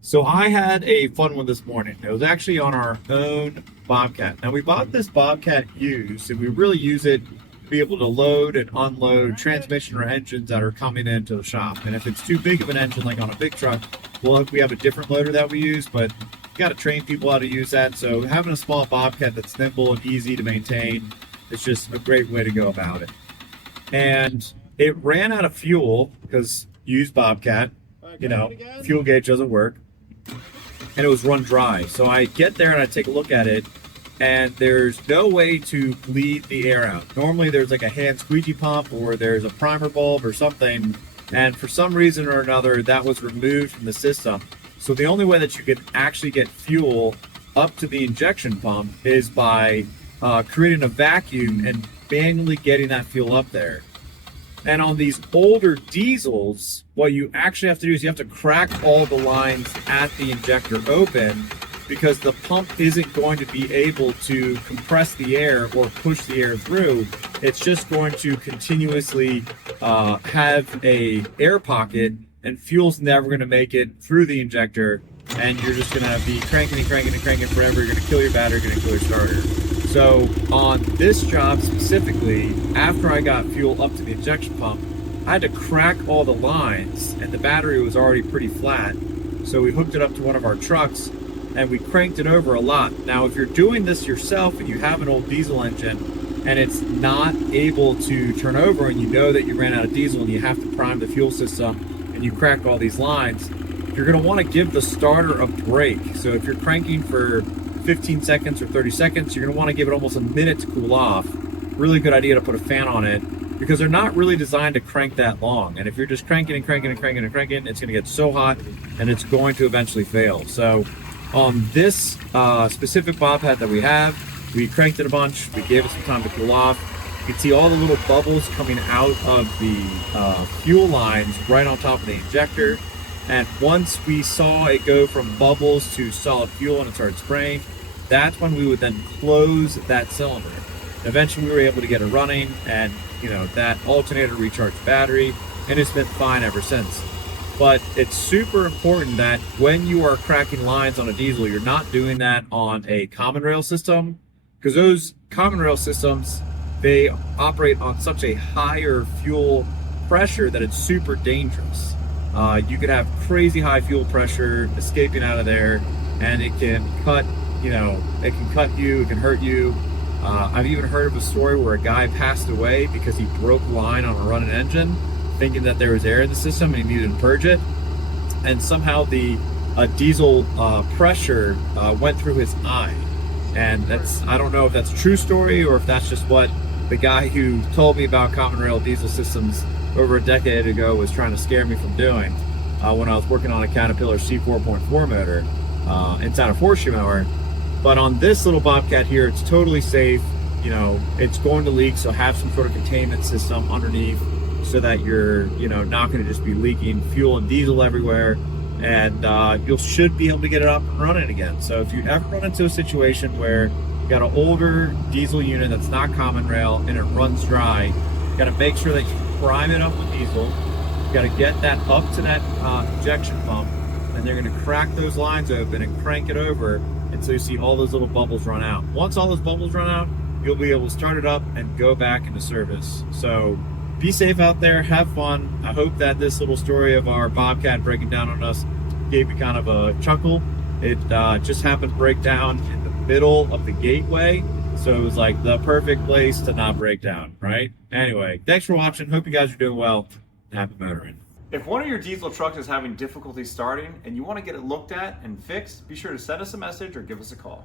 So I had a fun one this morning. It was actually on our own Bobcat. Now we bought this Bobcat used, and we really use it to be able to load and unload transmission or engines that are coming into the shop. And if it's too big of an engine, like on a big truck, we have a different loader that we use, but you got to train people how to use that. So having a small Bobcat that's nimble and easy to maintain is just a great way to go about it. And it ran out of fuel because used Bobcat, fuel gauge doesn't work, and it was run dry. So I get there and I take a look at it, and there's no way to bleed the air out. Normally there's like a hand squeegee pump or there's a primer bulb or something, and for some reason or another that was removed from the system. So the only way that you can actually get fuel up to the injection pump is by creating a vacuum and manually getting that fuel up there. And on these older diesels, what you actually have to do is you have to crack all the lines at the injector open, because the pump isn't going to be able to compress the air or push the air through. It's just going to continuously have a air pocket, and fuel's never going to make it through the injector, and you're just going to be cranking and cranking and cranking forever. You're going to kill your battery, you're going to kill your starter. So on this job specifically, after I got fuel up to the injection pump, I had to crack all the lines, and the battery was already pretty flat. So we hooked it up to one of our trucks and we cranked it over a lot. Now, if you're doing this yourself and you have an old diesel engine and it's not able to turn over, and you know that you ran out of diesel and you have to prime the fuel system and you crack all these lines, you're going to want to give the starter a break. So if you're cranking for 15 seconds or 30 seconds, you're going to want to give it almost a minute to cool off. Really good idea to put a fan on it, because they're not really designed to crank that long. And if you're just cranking and cranking and cranking and cranking, it's going to get so hot and it's going to eventually fail. So on this specific Bobcat that we have, we cranked it a bunch, we gave it some time to cool off. You can see all the little bubbles coming out of the fuel lines right on top of the injector. And once we saw it go from bubbles to solid fuel and it started spraying, that's when we would then close that cylinder. Eventually we were able to get it running, and that alternator recharged battery, and it's been fine ever since. But it's super important that when you are cracking lines on a diesel, you're not doing that on a common rail system, because those common rail systems, they operate on such a higher fuel pressure that it's super dangerous. You could have crazy high fuel pressure escaping out of there, and it can cut, it can cut you, it can hurt you. I've even heard of a story where a guy passed away because he broke line on a running engine, thinking that there was air in the system and he needed to purge it. And somehow the diesel pressure went through his eye. And I don't know if that's a true story or if that's just what the guy who told me about common rail diesel systems over a decade ago was trying to scare me from doing when I was working on a Caterpillar C4.4 motor inside a forestry mower. But on this little Bobcat here, it's totally safe. It's going to leak, so have some sort of containment system underneath so that you're not going to just be leaking fuel and diesel everywhere, and you should be able to get it up and running again. So if you ever run into a situation where you got an older diesel unit that's not common rail and it runs dry, you got to make sure that you prime it up with diesel. You got to get that up to that injection pump, and they're going to crack those lines open and crank it over until you see all those little bubbles run out. Once all those bubbles run out, you'll be able to start it up and go back into service. So be safe out there, have fun. I hope that this little story of our Bobcat breaking down on us gave you kind of a chuckle. It just happened to break down in the middle of the gateway, so it was like the perfect place to not break down, right? Anyway, thanks for watching. Hope you guys are doing well. Happy motoring. If one of your diesel trucks is having difficulty starting and you want to get it looked at and fixed, be sure to send us a message or give us a call.